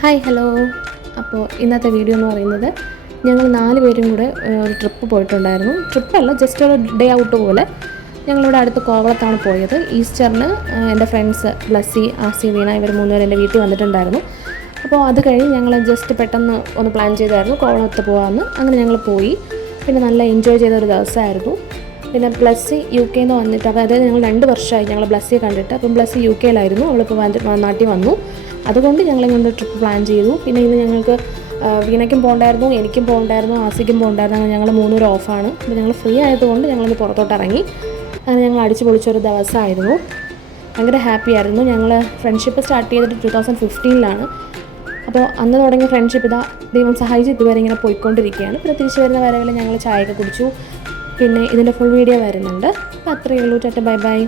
Hi hello. അപ്പോൾ ഇന്നത്തെ video എന്ന് പറയുന്നത് ഞങ്ങൾ 4 പേരും കൂടെ ഒരു ട്രിപ്പ് പോയിട്ടുണ്ടായിരുന്നു. ട്രിപ്പല്ല, ജസ്റ്റ് ഒരു ഡേ ഔട്ട് പോലെ. ഞങ്ങളിവിടെ അടുത്ത് കോവളത്താണ് പോയത്. ഈസ്റ്ററിന് എൻ്റെ ഫ്രണ്ട്സ് ബ്ലസ്സി, ആസി, വീണ ഇവർ 3 പേരും എൻ്റെ വീട്ടിൽ വന്നിട്ടുണ്ടായിരുന്നു. അപ്പോൾ അത് കഴിഞ്ഞ് ഞങ്ങൾ ജസ്റ്റ് പെട്ടെന്ന് ഒന്ന് പ്ലാൻ ചെയ്തായിരുന്നു കോവളത്ത് പോകാമെന്ന്. അങ്ങനെ ഞങ്ങൾ പോയി. പിന്നെ നല്ല എൻജോയ് ചെയ്ത ഒരു ദിവസമായിരുന്നു. പിന്നെ ബ്ലസ്സി UK നിന്ന് വന്നിട്ട്, അപ്പോൾ അതായത് ഞങ്ങൾ 2 വർഷമായി ഞങ്ങൾ ബ്ലസ്സിയെ കണ്ടിട്ട്. അപ്പം ബ്ലസ്സി UK യിലായിരുന്നു, അവളിപ്പോൾ നാട്ടിൽ വന്നു. അതുകൊണ്ട് ഞങ്ങളെ കൊണ്ട് ട്രിപ്പ് പ്ലാൻ ചെയ്തു. പിന്നെ ഇന്ന് ഞങ്ങൾക്ക് വീണയ്ക്കും പോകണ്ടായിരുന്നു, എനിക്കും പോകണ്ടായിരുന്നു, ആസിക്കും പോകണ്ടായിരുന്നു. അങ്ങനെ ഞങ്ങൾ 3 പേരും ഓഫാണ്. അപ്പോൾ ഞങ്ങൾ ഫ്രീ ആയതുകൊണ്ട് ഞങ്ങളൊന്ന് പുറത്തോട്ട് ഇറങ്ങി. അങ്ങനെ ഞങ്ങൾ അടിച്ചു പൊളിച്ചൊരു ദിവസമായിരുന്നു. ഭയങ്കര ഹാപ്പി ആയിരുന്നു. ഞങ്ങൾ ഫ്രണ്ട്ഷിപ്പ് സ്റ്റാർട്ട് ചെയ്തിട്ട് 2015-ലാണ്. അപ്പോൾ അന്ന് തുടങ്ങിയ ഫ്രണ്ട്ഷിപ്പ് ഇതാ ദൈവം സഹായിച്ച് ഇതുവരെ ഇങ്ങനെ പോയിക്കൊണ്ടിരിക്കുകയാണ്. പിന്നെ തിരിച്ചു വരുന്ന വരവിൽ ഞങ്ങൾ ചായയൊക്കെ കുടിച്ചു. പിന്നെ ഇതിൻ്റെ ഫുൾ വീഡിയോ വരുന്നുണ്ട്. അപ്പോൾ അത്രയേ ഉള്ളൂ. Tata, bye bye.